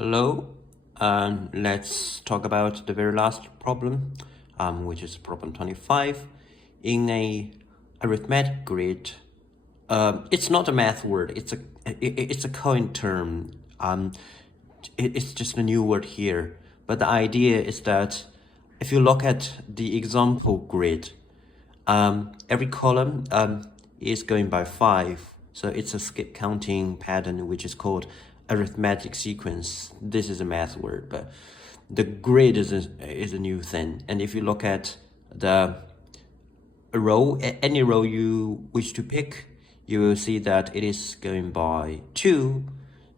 Hello, let's talk about the very last problem, which is problem 25. In a arithmetic grid, it's not a math word, it's a coin term. It's just a new word here. But the idea is that if you look at the example grid, every column is going by 5. So it's a skip counting pattern, which is called arithmetic sequence. This is a math word, but the grid is a new thing. And if you look at the row, any row you wish to pick, you will see that it is going by 2.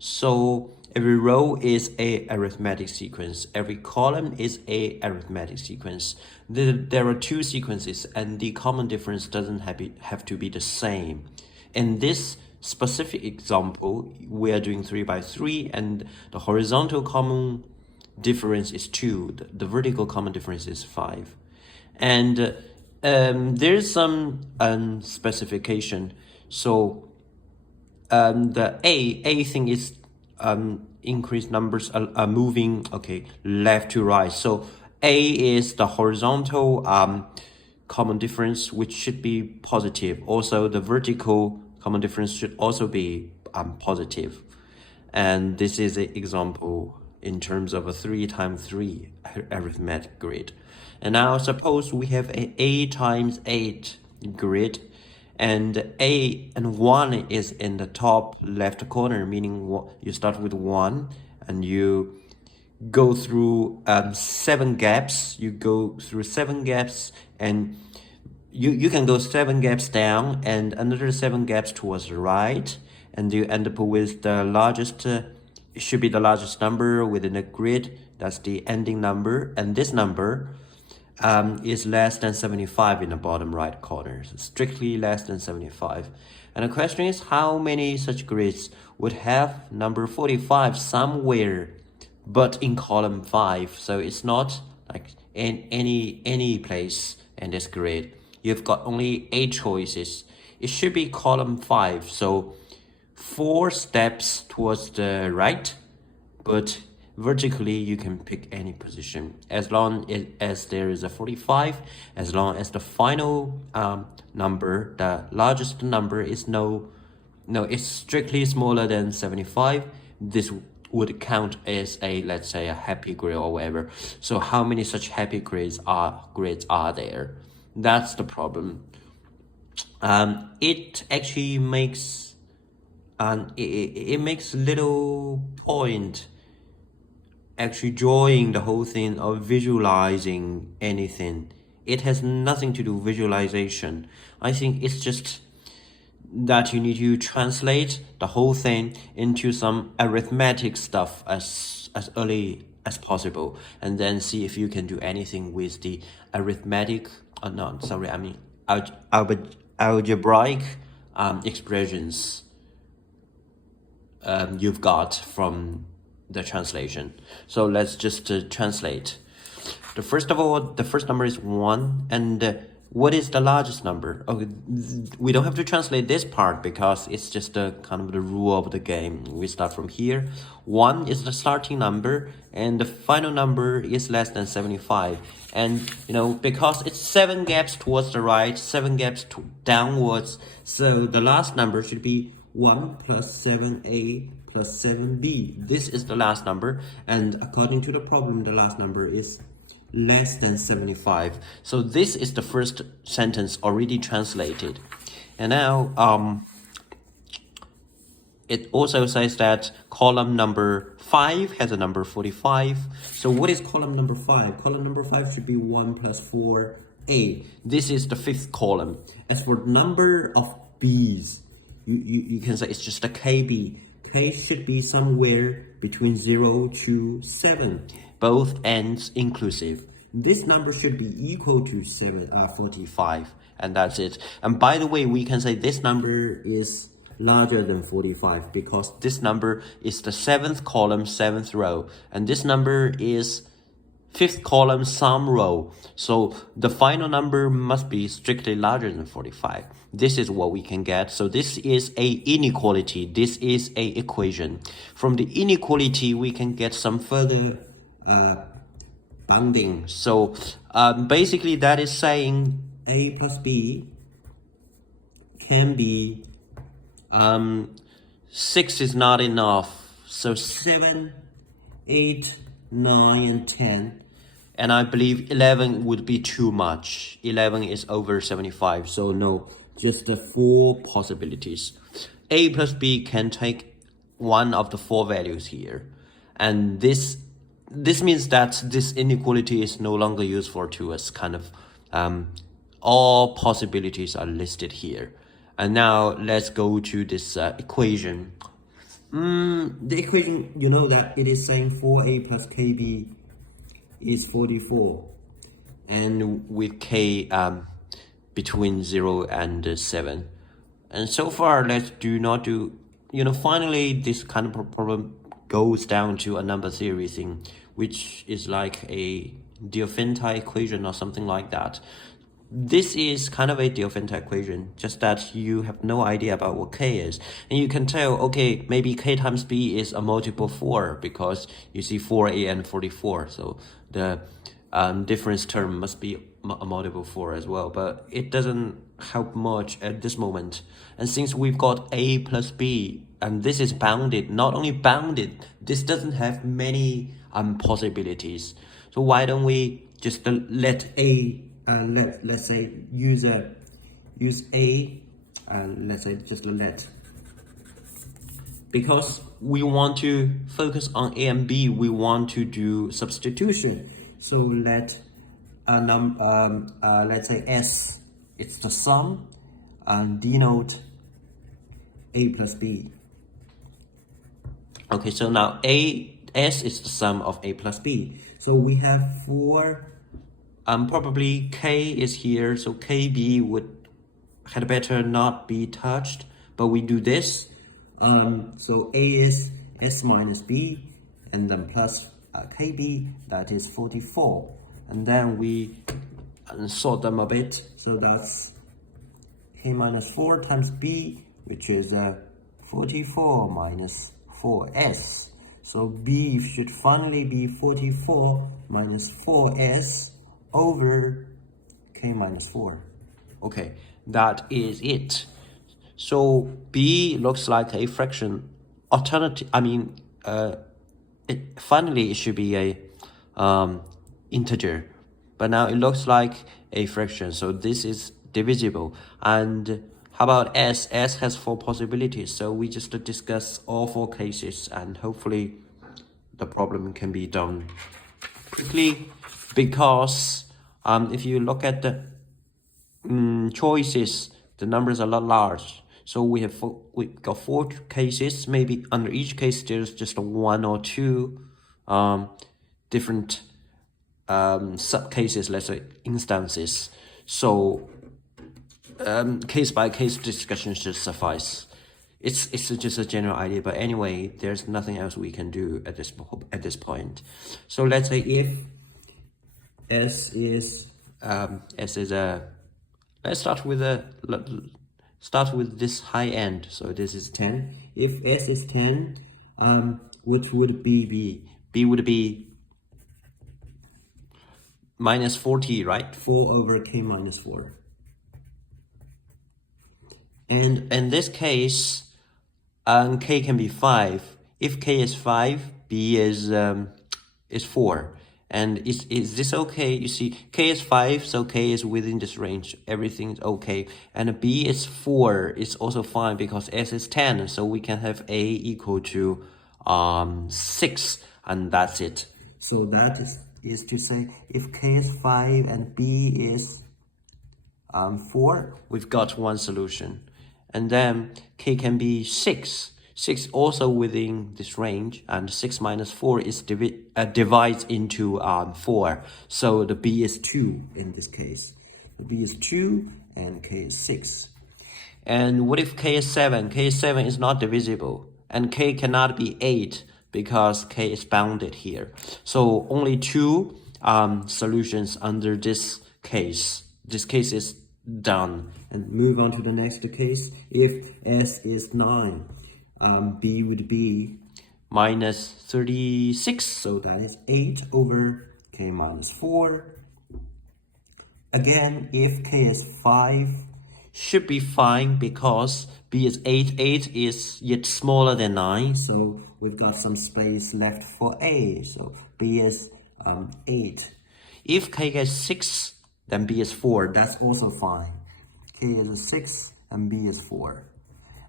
So every row is a arithmetic sequence. Every column is a arithmetic sequence. There are 2 sequences, and the common difference doesn't have to be the same. In this specific example, we are doing 3 by 3, and the horizontal common difference is 2. The vertical common difference is 5. And there's some specification. So the A thing is increased numbers are moving left to right. So A is the horizontal common difference, which should be positive. Also, the vertical common difference should also be positive. And this is an example in terms of a 3 times 3 arithmetic grid. And now suppose we have an 8 times 8 grid, and A and 1 is in the top left corner, meaning you start with 1 and you go through 7 gaps. You go through 7 gaps, and you can go 7 gaps down and another 7 gaps towards the right, and you end up with the largest, it should be the largest number within the grid. That's the ending number, and this number is less than 75 in the bottom right corner, so strictly less than 75. And the question is, how many such grids would have number 45 somewhere but in column 5? So it's not like in any place in this grid. You've got only 8 choices. It should be column 5, so 4 steps towards the right, but vertically you can pick any position as long as there is a 45, as long as the final number, the largest number, is it's strictly smaller than 75. This would count as a, let's say, a happy grid or whatever. So how many such happy grids are there? That's the problem. It actually makes it makes little point actually drawing the whole thing or visualizing anything. It has nothing to do with visualization. I think it's just that you need to translate the whole thing into some arithmetic stuff as early as possible, and then see if you can do anything with the arithmetic, algebraic expressions you've got from the translation. So let's just translate. The first number is 1, and what is the largest number? Okay, we don't have to translate this part because it's just a kind of the rule of the game. We start from here. 1 is the starting number, and the final number is less than 75. And because it's 7 gaps towards the right, 7 gaps downwards, so the last number should be 1 plus 7a plus 7b. This is the last number, and according to the problem, the last number is less than 75. So this is the first sentence already translated. And now it also says that column number 5 has a number 45. So what is column number 5? Column number 5 should be 1 plus 4a. This is the 5th column. As for number of b's, you can say it's just a KB. K should be somewhere between 0 to 7, both ends inclusive. This number should be equal to 45, and that's it. And by the way, we can say this number is larger than 45 because this number is the 7th column, 7th row, and this number is 5th column, some row. So the final number must be strictly larger than 45. this is what we can get. So this is a inequality. This is a equation. From the inequality, we can get some further bounding. So basically that is saying a plus b can be 6 is not enough. So 7, 8, 9, and 10. And I believe 11 would be too much. 11 is over 75. So no, just the 4 possibilities. A plus b can take one of the 4 values here. And this means that this inequality is no longer useful to us. Kind of all possibilities are listed here. And now let's go to this equation. The equation, you know that it is saying 4a plus kb is 44. And with k between 0 and 7. And so far, let's not do, finally this kind of problem goes down to a number theory thing, which is like a Diophantine equation or something like that. This is kind of a Diophantine equation, just that you have no idea about what k is. And you can tell, okay, maybe k times b is a multiple 4 because you see 4a and 44. So the difference term must be a multiple 4 as well. But it doesn't help much at this moment. And since we've got a plus b, and this is bounded, not only bounded, this doesn't have many possibilities. So why don't we just let a let's say use a let's say just let, because we want to focus on a and b, we want to do substitution. So let let's say s, it's the sum, and denote a plus b. Okay, so now s is the sum of a plus b. So we have 4. Probably k is here, so kb had better not be touched, but we do this. So a is s minus b, and then plus kb, that is 44. And then we sort them a bit, so that's k minus 4 times b, which is 44 minus 4s. So b should finally be 44 minus 4s over k minus 4. Okay, that is it. So b looks like a fraction. Alternative, finally it should be a integer, but now it looks like a fraction. So this is divisible. And how about s? S has 4 possibilities. So we just discuss all 4 cases, and hopefully the problem can be done quickly. Because if you look at the choices, the numbers are a lot large. So we got 4 cases. Maybe under each case there's just 1 or 2 different sub cases, let's say instances. So case by case discussion should suffice. It's just a general idea, but anyway, there's nothing else we can do at this point. So let's say if S is let's start with this high end. So this is 10. If S is 10, which would B be? B would be minus 40, right? 4 over k minus 4. And in this case, k can be 5. If k is 5, b is 4. And is this okay? You see, k is 5, so k is within this range. Everything's okay. And b is 4. It's also fine because s is 10. So we can have a equal to 6. And that's it. So that is to say, if k is 5 and b is 4, we've got one solution. And then k can be 6. 6 also within this range, and 6 minus 4 is divides into 4. So the b is 2 in this case. The b is 2 and k is 6. And what if k is 7? K is 7 is not divisible, and k cannot be 8 because k is bounded here. So only 2 solutions under this case. This case is done. And move on to the next case. If S is 9, B would be minus 36, so that is 8 over K minus 4. Again, if K is 5, should be fine because B is 8. 8 is yet smaller than 9, so we've got some space left for A. So B is 8. If K is 6, then B is 4. That's also fine. K is 6 and B is 4.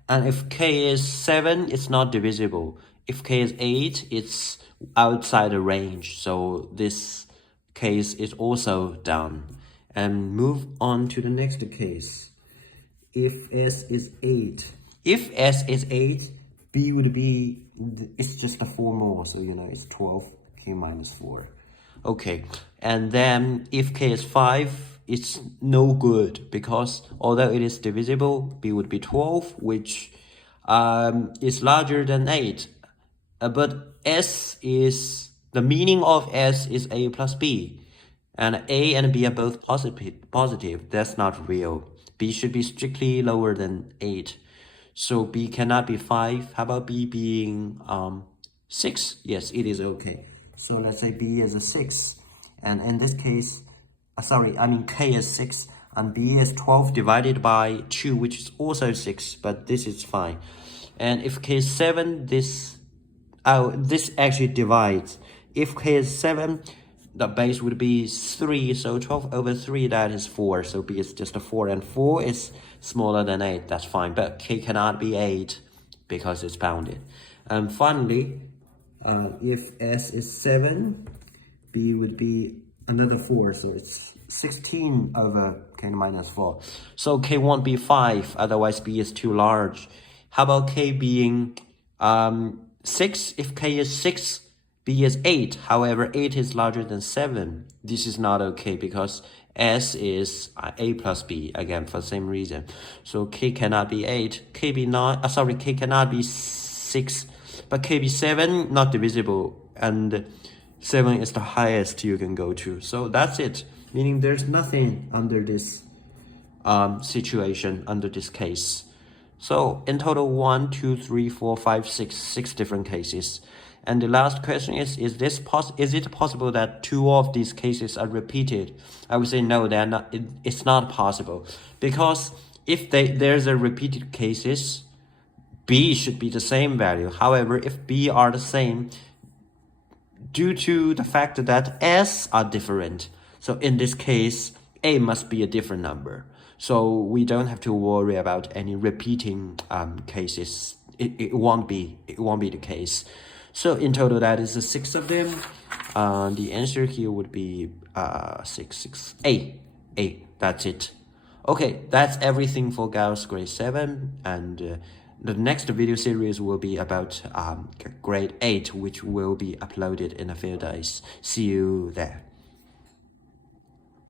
And if K is 7, it's not divisible. If K is 8, it's outside the range. So this case is also done. And move on to the next case. If S is 8. If S is 8, B would be, it's just a 4 more. So, it's 12, K minus 4. Okay, and then if K is 5, it's no good because although it is divisible, B would be 12, which is larger than 8. But S is, the meaning of S is A plus B. And A and B are both positive. That's not real. B should be strictly lower than 8. So B cannot be 5. How about B being 6? Yes, it is okay. So let's say B is a 6. And in this case, K is 6. And B is 12 divided by 2, which is also 6. But this is fine. And if K is 7, this actually divides. If K is 7, the base would be 3, so 12 over 3, that is 4. So B is just a 4, and 4 is smaller than 8. That's fine, but K cannot be 8 because it's bounded. And finally, if S is 7, B would be another 4, so it's 16 over K minus 4. So K won't be 5, otherwise B is too large. How about K being 6? If K is 6, B is 8. However, 8 is larger than 7. This is not okay because S is A plus B, again, for the same reason. So K cannot be 8. K cannot be 6. But K be 7, not divisible. And 7 is the highest you can go to. So that's it. Meaning there's nothing under this situation, under this case. So in total, 1, 2, 3, 4, 5, 6 different cases. And the last question is it possible that 2 of these cases are repeated? I would say no, they're not. It's not possible. Because if there's a repeated cases, B should be the same value. However, if B are the same, due to the fact that S are different, so in this case, A must be a different number. So we don't have to worry about any repeating cases. It won't be the case. So in total, that is 6 of them. The answer here would be 6. A. That's it. Okay, that's everything for Gauss grade 7. And the next video series will be about grade 8, which will be uploaded in a few days. See you there.